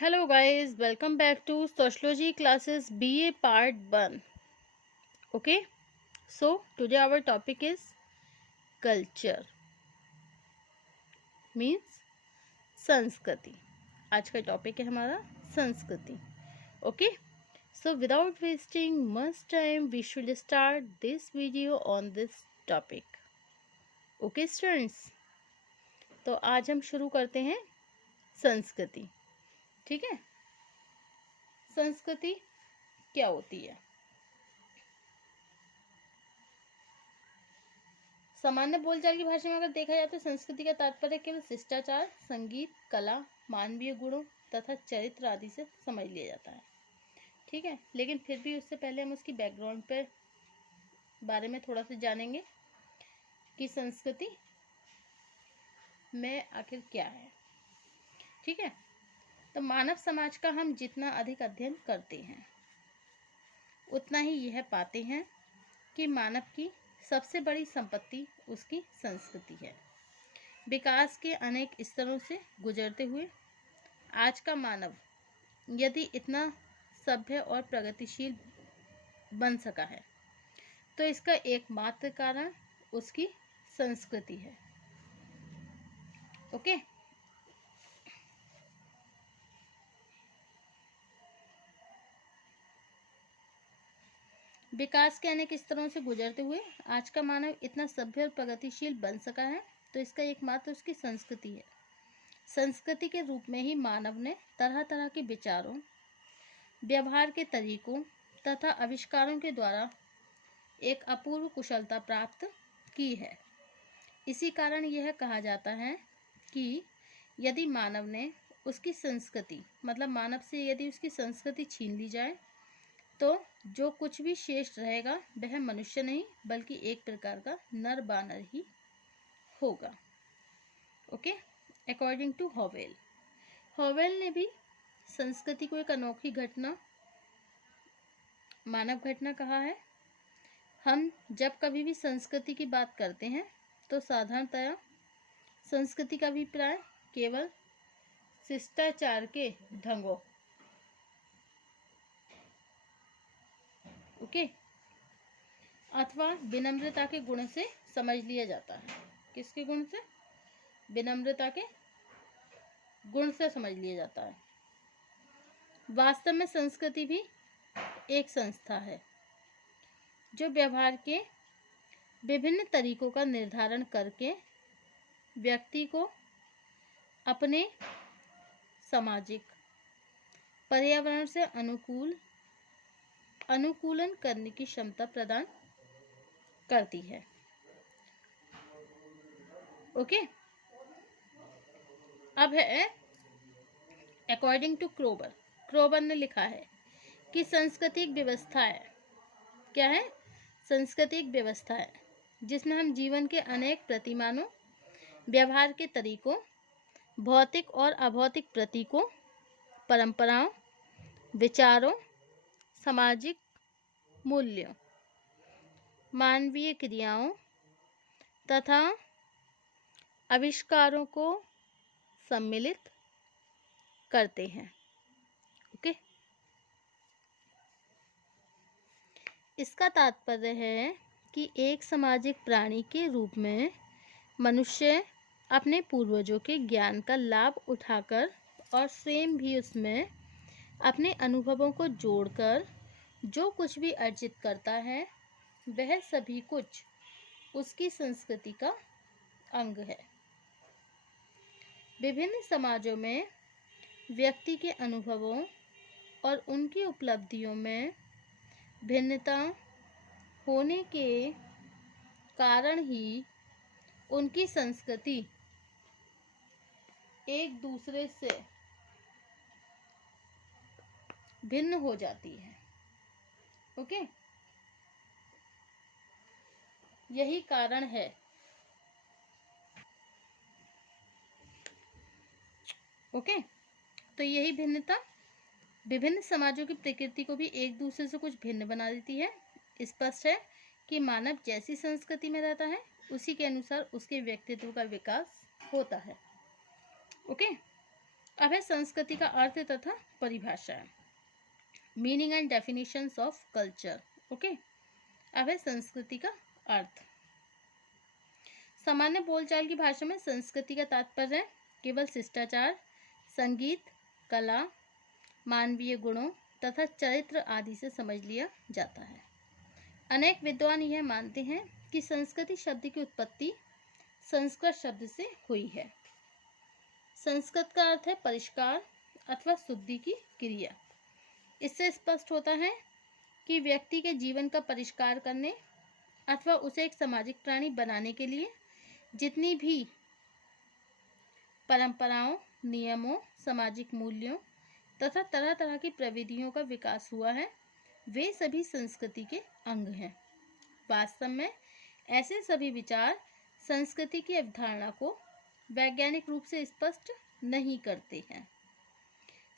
Hello guys, welcome back to Sociology classes BA part 1. Okay, so today our topic is culture means संस्कृति. आज का topic है हमारा संस्कृति. Okay, so without wasting much time we should start this video on this topic. Okay students, तो आज हम शुरू करते हैं संस्कृति. ठीक है, संस्कृति क्या होती है? सामान्य बोलचाल की भाषा में अगर देखा जाए तो संस्कृति का तात्पर्य केवल शिष्टाचार, संगीत, कला, मानवीय गुणों तथा चरित्र आदि से समझ लिया जाता है. ठीक है, लेकिन फिर भी उससे पहले हम उसकी बैकग्राउंड पे बारे में थोड़ा सा जानेंगे कि संस्कृति में आखिर क्या है. ठीक है, तो मानव समाज का हम जितना अधिक अध्ययन करते हैं उतना ही यह पाते हैं कि मानव की सबसे बड़ी संपत्ति उसकी संस्कृति है. विकास के अनेक स्तरों से गुजरते हुए आज का मानव यदि इतना सभ्य और प्रगतिशील बन सका है तो इसका एकमात्र कारण उसकी संस्कृति है. ओके, विकास के अनेक स्तरों से गुजरते हुए आज का मानव इतना सभ्य और प्रगतिशील बन सका है तो इसका एकमात्र उसकी संस्कृति है. संस्कृति के रूप में ही मानव ने तरह तरह के विचारों, व्यवहार के तरीकों तथा आविष्कारों के द्वारा एक अपूर्व कुशलता प्राप्त की है. इसी कारण यह कहा जाता है कि यदि मानव ने उसकी संस्कृति मतलब मानव से यदि उसकी संस्कृति छीन ली जाए तो जो कुछ भी शेष रहेगा वह मनुष्य नहीं बल्कि एक प्रकार का नर बानर ही होगा. Okay, according to Howell. Howell ने भी संस्कृति को एक अनोखी घटना, मानव घटना कहा है. हम जब कभी भी संस्कृति की बात करते हैं तो साधारणतया संस्कृति का अभिप्राय केवल शिष्टाचार के ढंगों ओके अथवा विनम्रता के गुण से समझ लिया जाता है. किसके गुण से? विनम्रता के गुण से समझ लिया जाता है. वास्तव में संस्कृति भी एक संस्था है जो व्यवहार के विभिन्न तरीकों का निर्धारण करके व्यक्ति को अपने सामाजिक पर्यावरण से अनुकूलन करने की क्षमता प्रदान करती है. ओके, अब है अकॉर्डिंग टू क्रोबर. क्रोबर ने लिखा है कि संस्कृति एक व्यवस्था है. क्या है? संस्कृति एक व्यवस्था है जिसमें हम जीवन के अनेक प्रतिमानों, व्यवहार के तरीकों, भौतिक और अभौतिक प्रतीकों, परंपराओं, विचारों, सामाजिक मूल्यों, मानवीय क्रियाओं तथा आविष्कारों को सम्मिलित करते हैं. ओके, इसका तात्पर्य है कि एक सामाजिक प्राणी के रूप में मनुष्य अपने पूर्वजों के ज्ञान का लाभ उठाकर और स्वयं भी उसमें अपने अनुभवों को जोड़कर जो कुछ भी अर्जित करता है वह सभी कुछ उसकी संस्कृति का अंग है. विभिन्न समाजों में व्यक्ति के अनुभवों और उनकी उपलब्धियों में भिन्नता होने के कारण ही उनकी संस्कृति एक दूसरे से भिन्न हो जाती है. ओके, यही कारण है. ओके, तो यही भिन्नता विभिन्न समाजों की प्रकृति को भी एक दूसरे से कुछ भिन्न बना देती है. स्पष्ट है कि मानव जैसी संस्कृति में रहता है उसी के अनुसार उसके व्यक्तित्व का विकास होता है. ओके, अब है संस्कृति का अर्थ तथा परिभाषा, meaning and definitions of culture. Okay, अब है संस्कृति का अर्थ। सामान्य बोलचाल की भाषा में संस्कृति का तात्पर्य केवल शिष्टाचार, संगीत, कला, मानवीय गुणों तथा चरित्र आदि से समझ लिया जाता है। अनेक विद्वान यह मानते हैं कि संस्कृति शब्द की उत्पत्ति संस्कृत शब्द से हुई है। संस्कृत का अर्थ है परिष्कार अथवा शुद्धि की क्रिया। इससे स्पष्ट होता है कि व्यक्ति के जीवन का परिष्कार करने अथवा उसे एक सामाजिक प्राणी बनाने के लिए जितनी भी परंपराओं, नियमों, सामाजिक मूल्यों तथा तरह तरह की प्रविधियों का विकास हुआ है, वे सभी संस्कृति के अंग हैं। वास्तव में ऐसे सभी विचार संस्कृति की अवधारणा को वैज्ञानिक रूप से स्पष्ट नहीं करते हैं।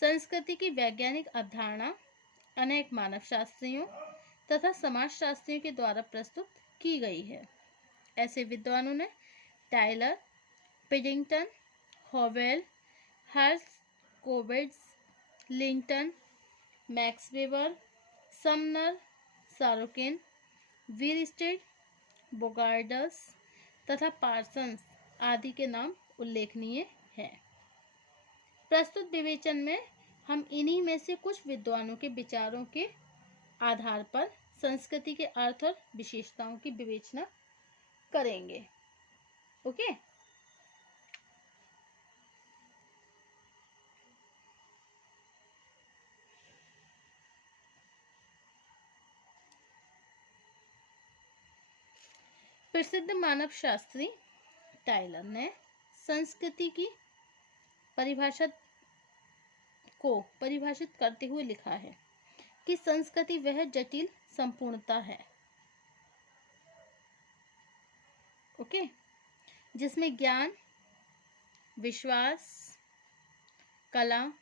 संस्कृति की वैज्ञानिक अवधारणा अनेक मानव शास्त्रियों तथा समाजशास्त्रियों के द्वारा प्रस्तुत की गई है। ऐसे विद्वानों ने Tylor, Piddington, Howell, Herskovits, Linton, Max Weber, Sumner, Sorokin, Bierstedt, Bogardus तथा पार्सन्स आदि के नाम उल्लेखनीय हैं। प्रस्तुत विवेचन में हम इन्हीं में से कुछ विद्वानों के विचारों के आधार पर संस्कृति के अर्थ और विशेषताओं की विवेचना करेंगे। ओके, प्रसिद्ध मानव शास्त्री टायलर ने संस्कृति की परिभाषा को परिभाषित करते हुए लिखा है कि संस्कृति वह जटिल संपूर्णता है, ओके, जिसमें ज्ञान, विश्वास, कला,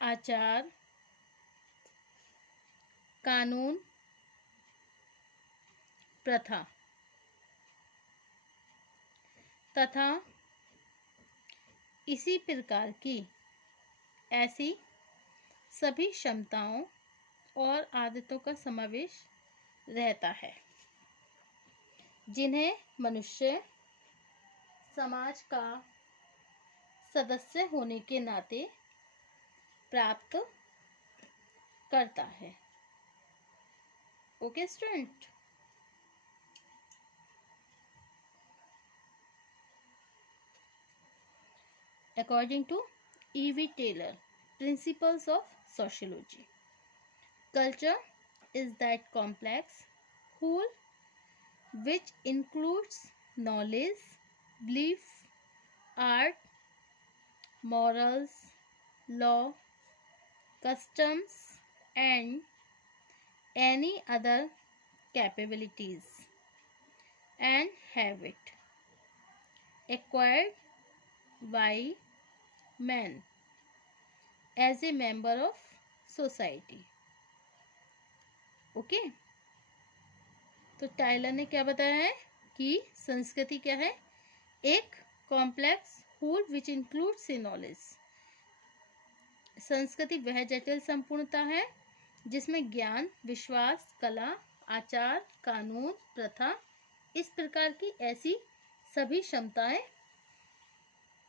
आचार, कानून, प्रथा तथा इसी प्रकार की ऐसी सभी क्षमताओं और आदतों का समावेश रहता है जिन्हें मनुष्य समाज का सदस्य होने के नाते प्राप्त करता है। Okay student, according to E.V. Taylor, Principles of Sociology, culture is that complex whole which includes knowledge, belief, art, morals, law, customs, and any other capabilities and habit acquired by man as a member of society। Okay, तो Tylor ने क्या बताया है कि संस्कृति क्या है? एक complex whole which includes a knowledge. संस्कृति वह जटिल संपूर्णता है जिसमें ज्ञान, विश्वास, कला, आचार, कानून, प्रथा, इस प्रकार की ऐसी सभी क्षमताएं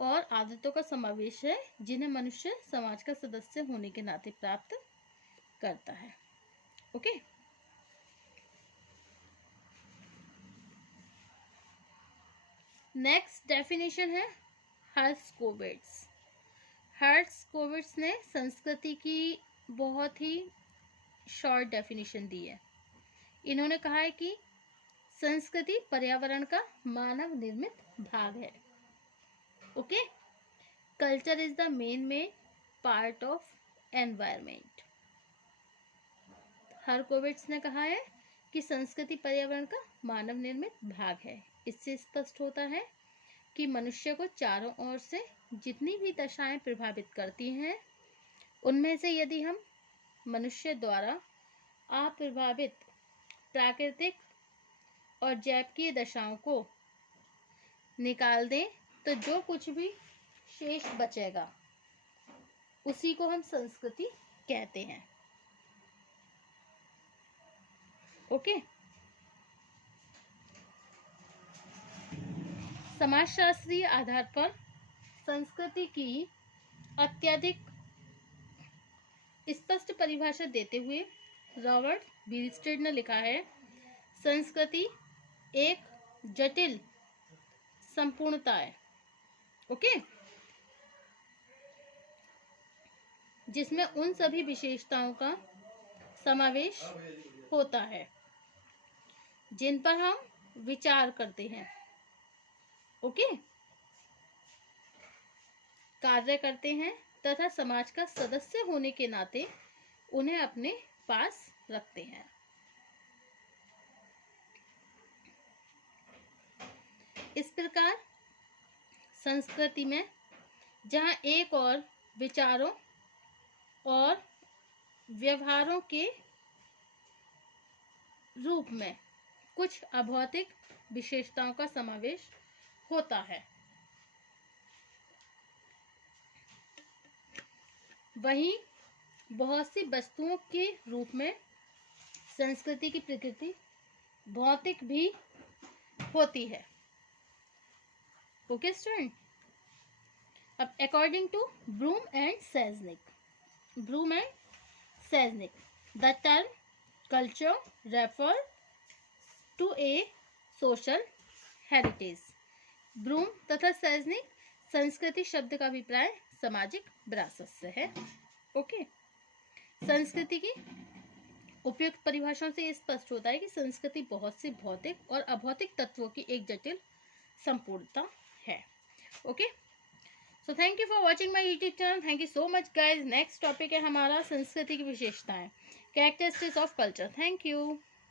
और आदतों का समावेश है जिन्हें मनुष्य समाज का सदस्य होने के नाते प्राप्त करता है। ओके, नेक्स्ट डेफिनेशन है हर्ट्ज़-कोविट्ज़। हर्ट्ज़-कोविट्ज़ ने संस्कृति की बहुत ही शॉर्ट डेफिनेशन दी है। इन्होंने कहा है कि संस्कृति पर्यावरण का मानव निर्मित भाग है। Okay, culture is the main part of environment. Herskovits ने कहा है कि संस्कृति पर्यावरण का मानव निर्मित भाग है। इससे स्पष्ट होता है कि मनुष्य को चारों ओर से जितनी भी दशाएं प्रभावित करती हैं, उनमें से यदि हम मनुष्य द्वारा अप्रभावित प्राकृतिक और जैविकीय दशाओं को निकाल दें तो जो कुछ भी शेष बचेगा, उसी को हम संस्कृति कहते हैं। ओके। समाजशास्त्रीय आधार पर संस्कृति की अत्यधिक स्पष्ट परिभाषा देते हुए रॉबर्ट बीरस्टेड ने लिखा है, संस्कृति एक जटिल संपूर्णता है, ओके, जिसमें उन सभी विशेषताओं का समावेश होता है जिन पर हम विचार करते हैं, ओके, कार्य करते हैं तथा समाज का सदस्य होने के नाते उन्हें अपने पास रखते हैं। इस प्रकार संस्कृति में जहाँ एक और विचारों और व्यवहारों के रूप में कुछ अभौतिक विशेषताओं का समावेश होता है, वहीं बहुत सी वस्तुओं के रूप में संस्कृति की प्रकृति भौतिक भी होती है। Okay student. अब according to Bloom and Selznick the term culture refer to a social heritage. Bloom तथा सेजनिक संस्कृति शब्द का अभिप्राय सामाजिक विरासत से है। ओके। संस्कृति की उपयुक्त परिभाषाओं से यह स्पष्ट होता है कि संस्कृति बहुत से भौतिक और अभौतिक तत्वों की एक जटिल संपूर्णता है। Okay, so thank you for watching my YouTube channel. Thank you so much guys. Next topic है हमारा संस्कृति की विशेषताएं, characteristics of culture. Thank you.